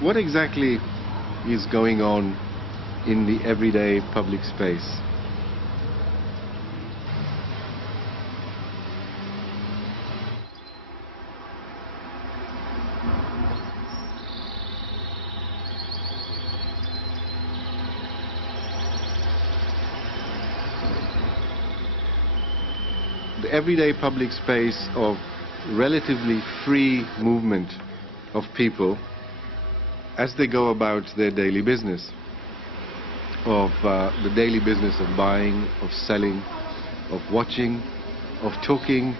what exactly is going on in the everyday public space? The everyday public space of relatively free movement of people as they go about their daily business, of the daily business of buying, of selling, of watching, of talking,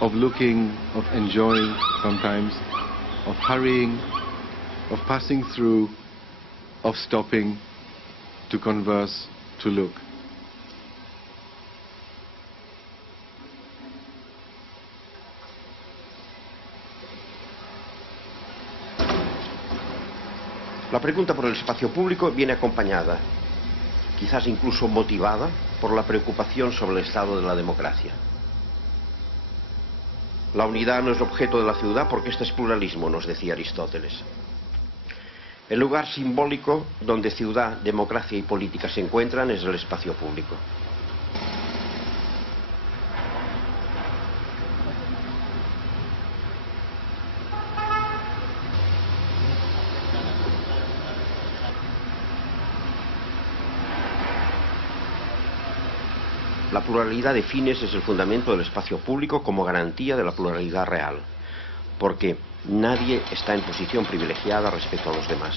of looking, of enjoying sometimes, of hurrying, of passing through, of stopping, to converse, to look. La pregunta por el espacio público viene acompañada, quizás incluso motivada, por la preocupación sobre el estado de la democracia. La unidad no es objeto de la ciudad porque este es pluralismo, nos decía Aristóteles. El lugar simbólico donde ciudad, democracia y política se encuentran es el espacio público. La pluralidad de fines es el fundamento del espacio público como garantía de la pluralidad real, porque nadie está en posición privilegiada respecto a los demás.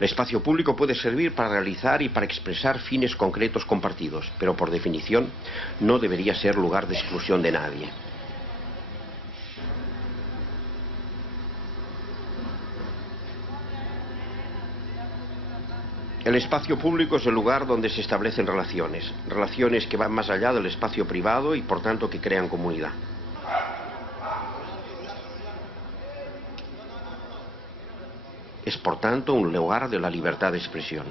El espacio público puede servir para realizar y para expresar fines concretos compartidos, pero por definición no debería ser lugar de exclusión de nadie. El espacio público es el lugar donde se establecen relaciones, relaciones que van más allá del espacio privado y por tanto que crean comunidad. Es por tanto un lugar de la libertad de expresión.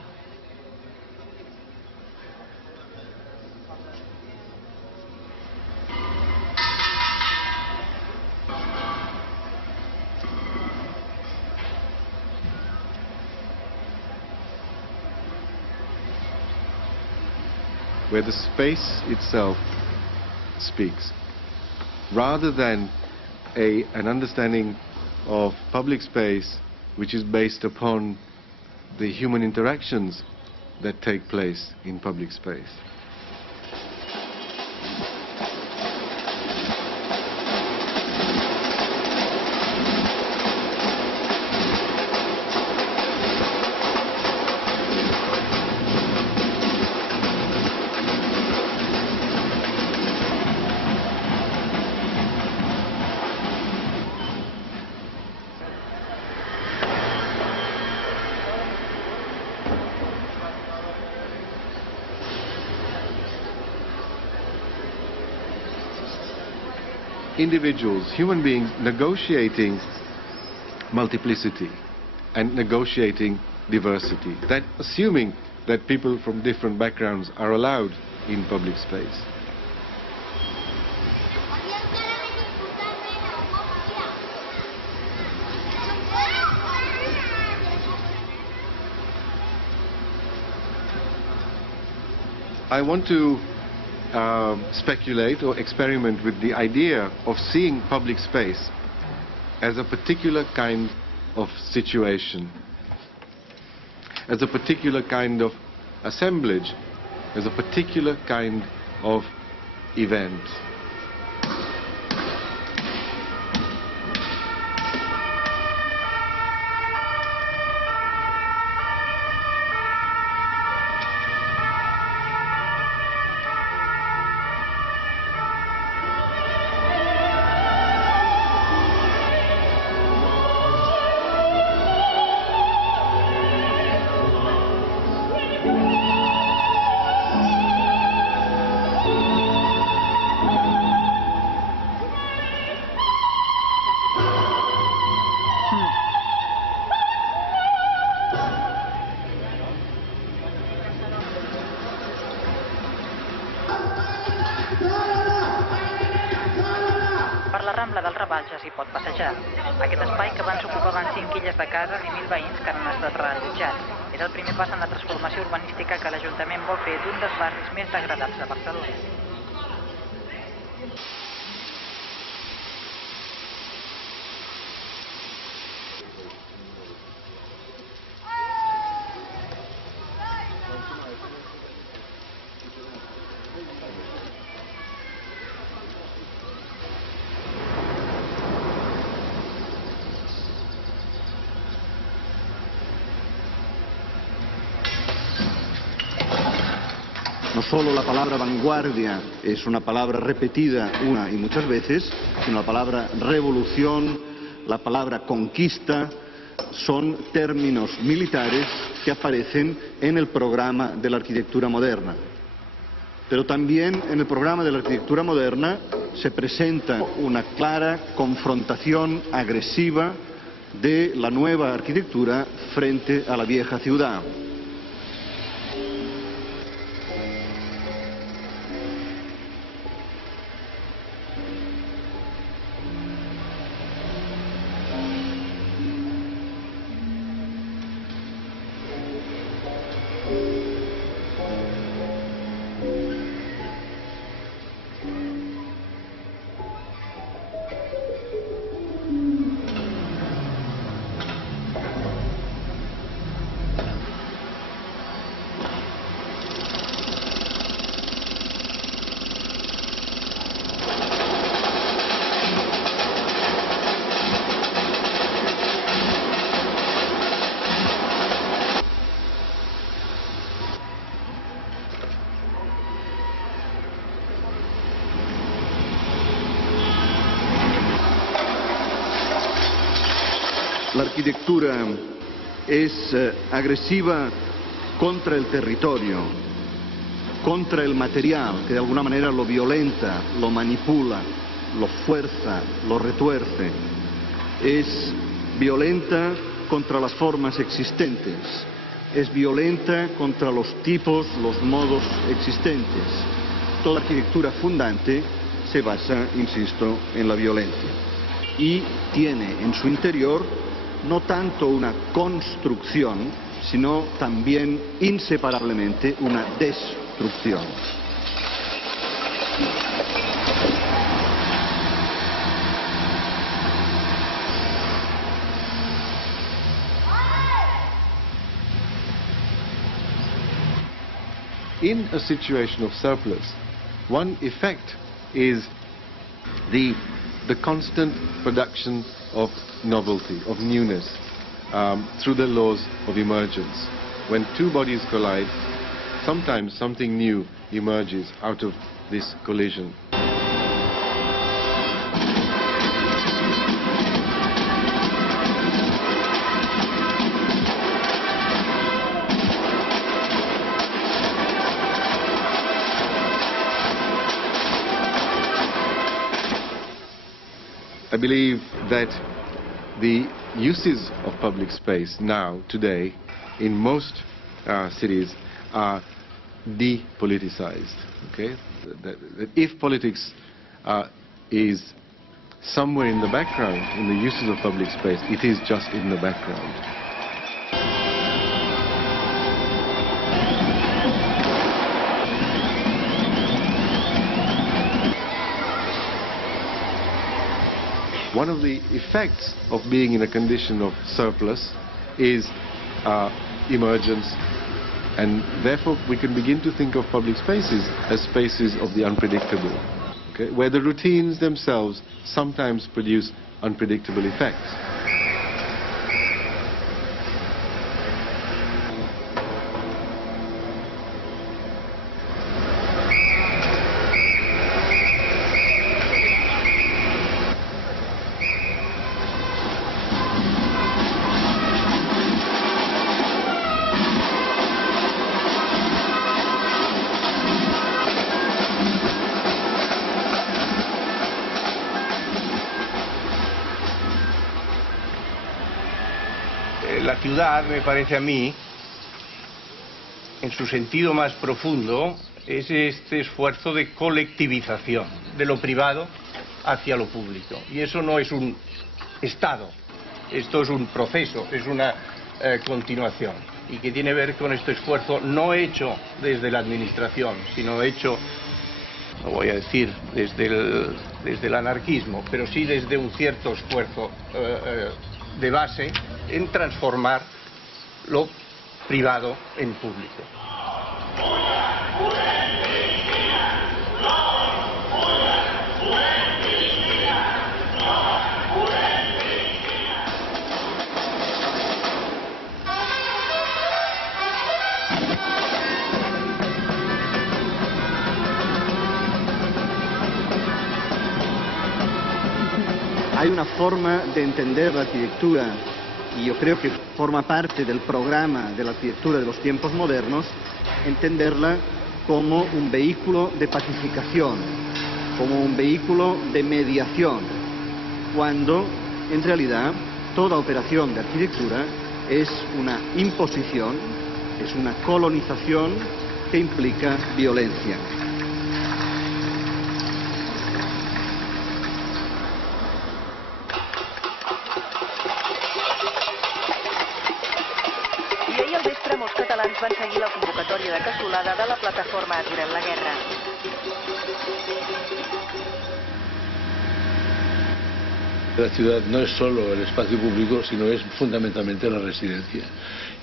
Where the space itself speaks, rather than an understanding of public space which is based upon the human interactions that take place in public space. Individuals, human beings, negotiating multiplicity and negotiating diversity, that assuming that people from different backgrounds are allowed in public space. I want to speculate or experiment with the idea of seeing public space as a particular kind of situation, as a particular kind of assemblage, as a particular kind of event. Rambla del Raval ja s'hi pot passejar. Aquest espai que abans ocupaven 5 illes de cases i 1.000 veïns que han estat reallotjats. És el primer pas en la transformació urbanística que l'Ajuntament vol fer d'un dels barris més degradats de Barcelona. No solo la palabra vanguardia es una palabra repetida una y muchas veces, sino la palabra revolución, la palabra conquista, son términos militares que aparecen en el programa de la arquitectura moderna. Pero también en el programa de la arquitectura moderna se presenta una clara confrontación agresiva de la nueva arquitectura frente a la vieja ciudad. La arquitectura es agresiva contra el territorio, contra el material, que de alguna manera lo violenta, lo manipula, lo fuerza, lo retuerce. Es violenta contra las formas existentes, es violenta contra los tipos, los modos existentes. Toda arquitectura fundante se basa, insisto, en la violencia y tiene en su interior no tanto una construcción, sino también inseparablemente una destrucción. In a situation of surplus, one effect is the constant production of novelty, of newness, through the laws of emergence. When two bodies collide, sometimes something new emerges out of this collision. I believe that the uses of public space now, today, in most cities are depoliticized. Okay? That if politics is somewhere in the background, in the uses of public space, it is just in the background. One of the effects of being in a condition of surplus is emergence, and therefore we can begin to think of public spaces as spaces of the unpredictable, okay, where the routines themselves sometimes produce unpredictable effects. La ciudad, me parece a mí, en su sentido más profundo, es este esfuerzo de colectivización de lo privado hacia lo público. Y eso no es un estado, esto es un proceso, es una continuación, y que tiene que ver con este esfuerzo no hecho desde la administración, sino hecho, no voy a decir desde el anarquismo, pero sí desde un cierto esfuerzo de base en transformar lo privado en público. Hay una forma de entender la arquitectura, y yo creo que forma parte del programa de la arquitectura de los tiempos modernos, entenderla como un vehículo de pacificación, como un vehículo de mediación, cuando en realidad toda operación de arquitectura es una imposición, es una colonización que implica violencia. Van seguir la convocatòria de casolada de la plataforma Aturem la Guerra. La ciudad no es solo el espacio público, sino es fundamentalmente la residencia.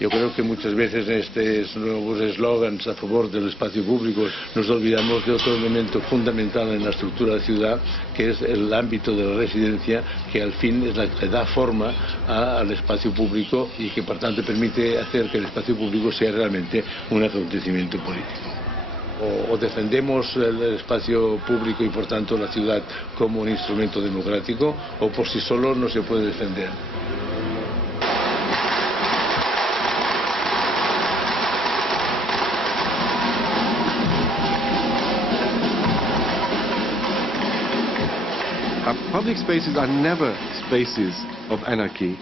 Yo creo que muchas veces en estos nuevos eslogans a favor del espacio público nos olvidamos de otro elemento fundamental en la estructura de la ciudad, que es el ámbito de la residencia, que al fin es la que da forma al espacio público y que por tanto permite hacer que el espacio público sea realmente un acontecimiento político. O defendemos el espacio público y por tanto la ciudad como un instrumento democrático, o por sí solo no se puede defender. Public spaces are never spaces of anarchy.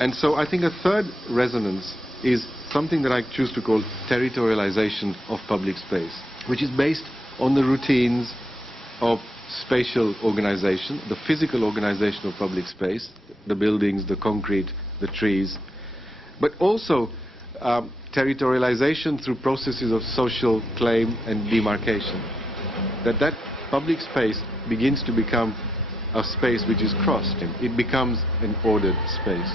And so I think a third resonance is something that I choose to call territorialization of public space, which is based on the routines of spatial organization, the physical organization of public space, the buildings, the concrete, the trees, but also territorialization through processes of social claim and demarcation. That public space begins to become a space which is crossed. It becomes an ordered space.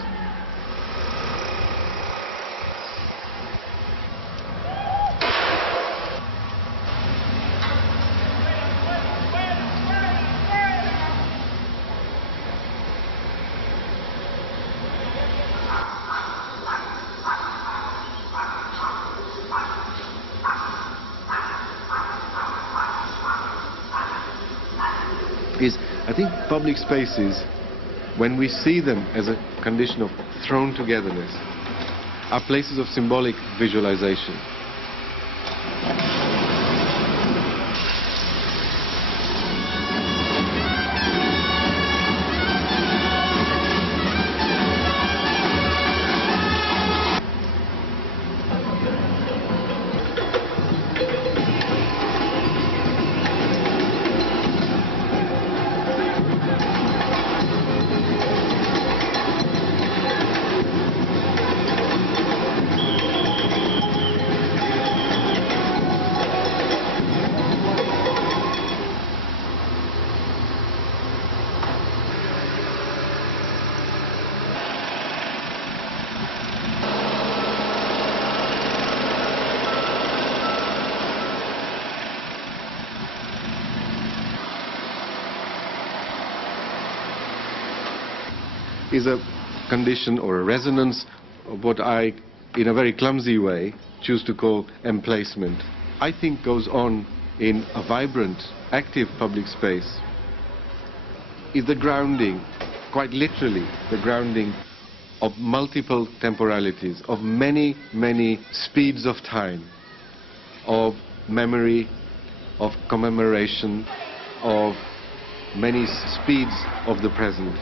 I think public spaces, when we see them as a condition of thrown togetherness, are places of symbolic visualization. Is a condition or a resonance of what I, in a very clumsy way, choose to call emplacement. I think goes on in a vibrant, active public space is the grounding, quite literally, the grounding of multiple temporalities, of many, many speeds of time, of memory, of commemoration, of many speeds of the present.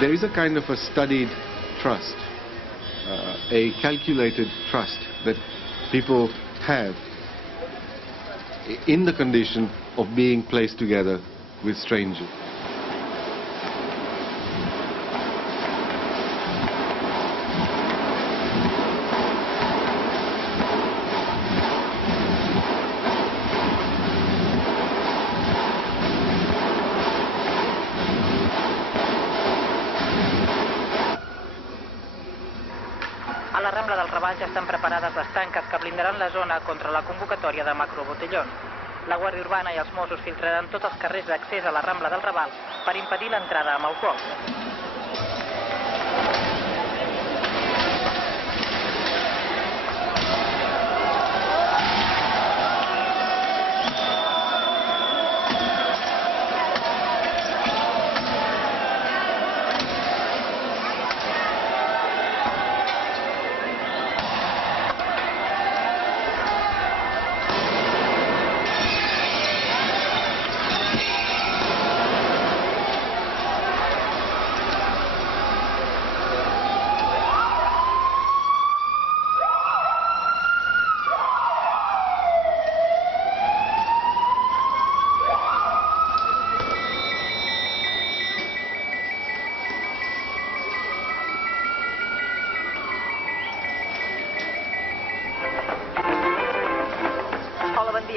there is a kind of a studied trust, a calculated trust that people have in the condition of being placed together with strangers. A la Rambla del Raval ja estan preparades les tanques que blindaran la zona contra la convocatòria de macrobotellón. La Guàrdia Urbana i els Mossos filtraran tots els carrers d'accés a la Rambla del Raval per impedir l'entrada amb alcohol.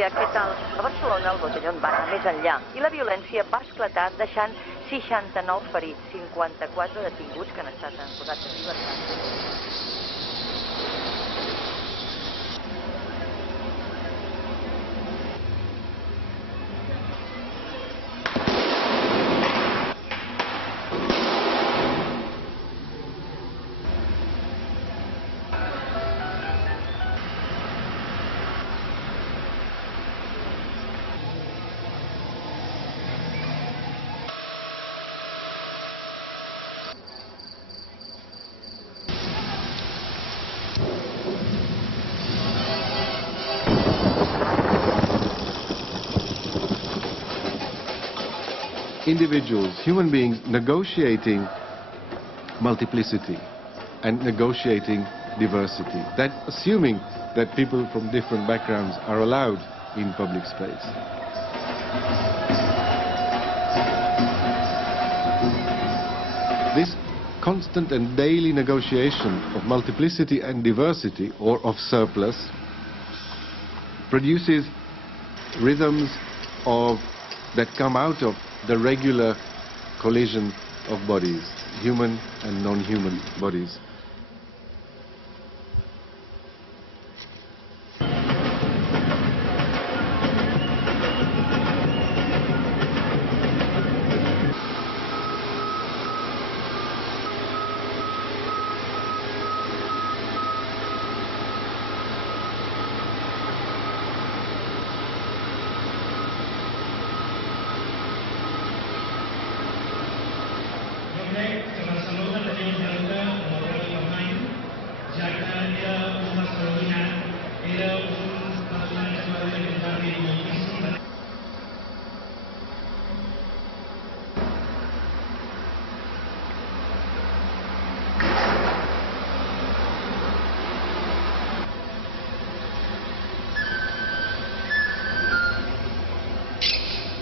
Què tal? A Barcelona el botellón va anar més enllà i la violència va esclatar deixant 69 ferits, 54 detinguts que han estat posats en llibertat. Individuals, human beings, negotiating multiplicity and negotiating diversity. That assuming that people from different backgrounds are allowed in public space. This constant and daily negotiation of multiplicity and diversity, or of surplus, produces rhythms that come out of the regular collision of bodies, human and non-human bodies.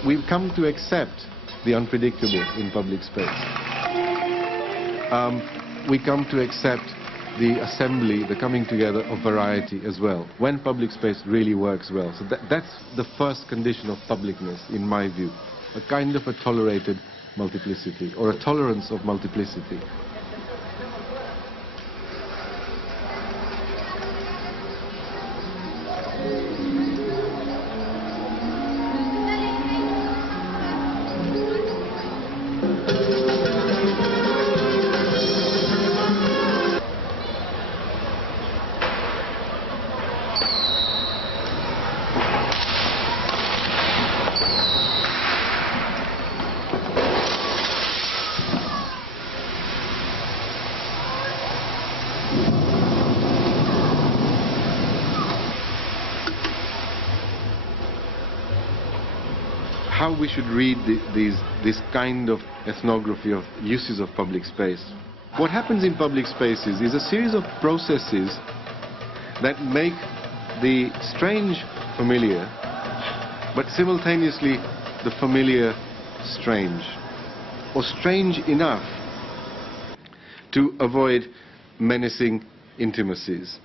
We've come to accept the unpredictable in public space. We come to accept the assembly, the coming together of variety as well, when public space really works well. So that's the first condition of publicness, in my view, a kind of a tolerated multiplicity, or a tolerance of multiplicity. how we should read this kind of ethnography of uses of public space. What happens in public spaces is a series of processes that make the strange familiar, but simultaneously the familiar strange, or strange enough to avoid menacing intimacies.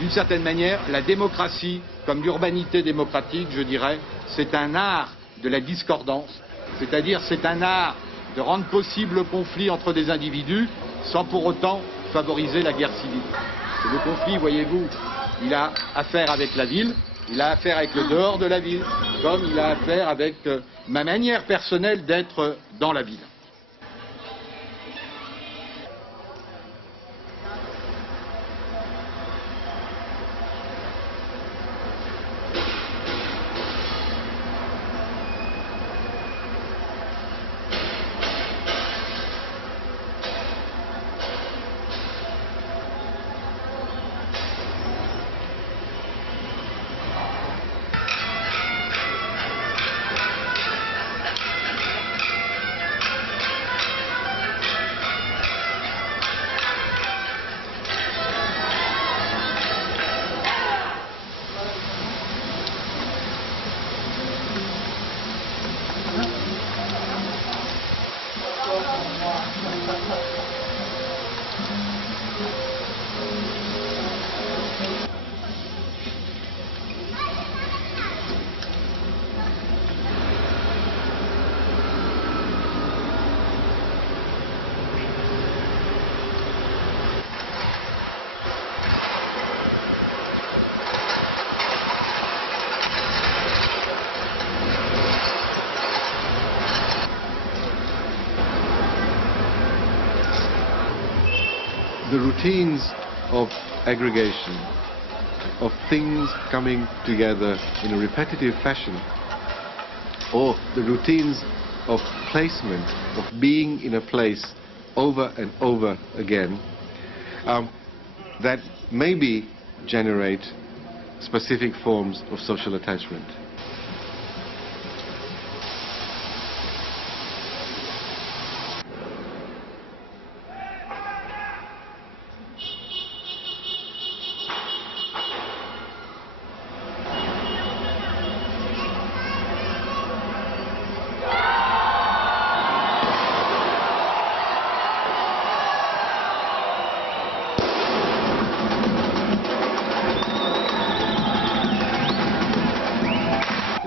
D'une certaine manière, la démocratie, comme l'urbanité démocratique, je dirais, c'est un art de la discordance, c'est-à-dire c'est un art de rendre possible le conflit entre des individus sans pour autant favoriser la guerre civile. Et le conflit, voyez-vous, il a affaire avec la ville, il a affaire avec le dehors de la ville, comme il a affaire avec ma manière personnelle d'être dans la ville. The routines of aggregation, of things coming together in a repetitive fashion, or the routines of placement, of being in a place over and over again, that maybe generate specific forms of social attachment.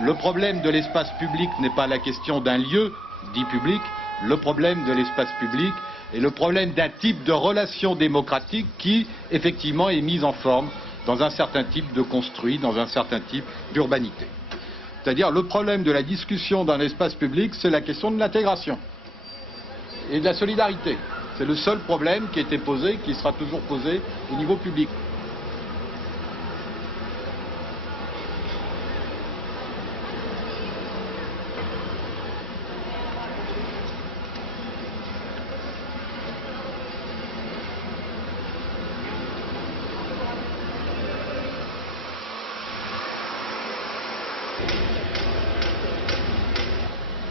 Le problème de l'espace public n'est pas la question d'un lieu dit public, le problème de l'espace public est le problème d'un type de relation démocratique qui, effectivement, est mise en forme dans un certain type de construit, dans un certain type d'urbanité. C'est-à-dire, le problème de la discussion dans l'espace public, c'est la question de l'intégration et de la solidarité. C'est le seul problème qui était posé, qui sera toujours posé au niveau public.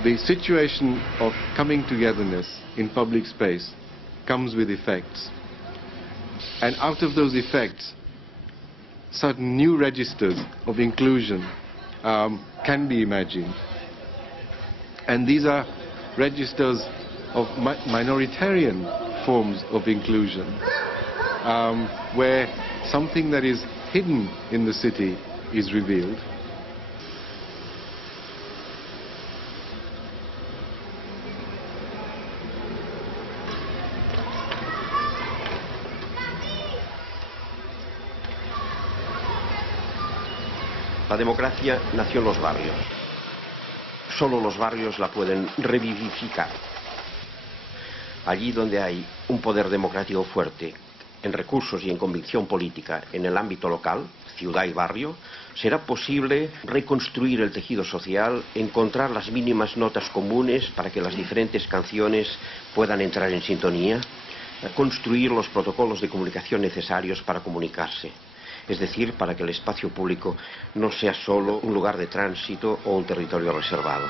The situation of coming togetherness in public space comes with effects. And out of those effects, certain new registers of inclusion can be imagined. And these are registers of minoritarian forms of inclusion, where something that is hidden in the city is revealed. La democracia nació en los barrios. Solo los barrios la pueden revivificar. Allí donde hay un poder democrático fuerte, en recursos y en convicción política en el ámbito local, ciudad y barrio, será posible reconstruir el tejido social, encontrar las mínimas notas comunes para que las diferentes canciones puedan entrar en sintonía, construir los protocolos de comunicación necesarios para comunicarse. Es decir, para que el espacio público no sea solo un lugar de tránsito o un territorio reservado.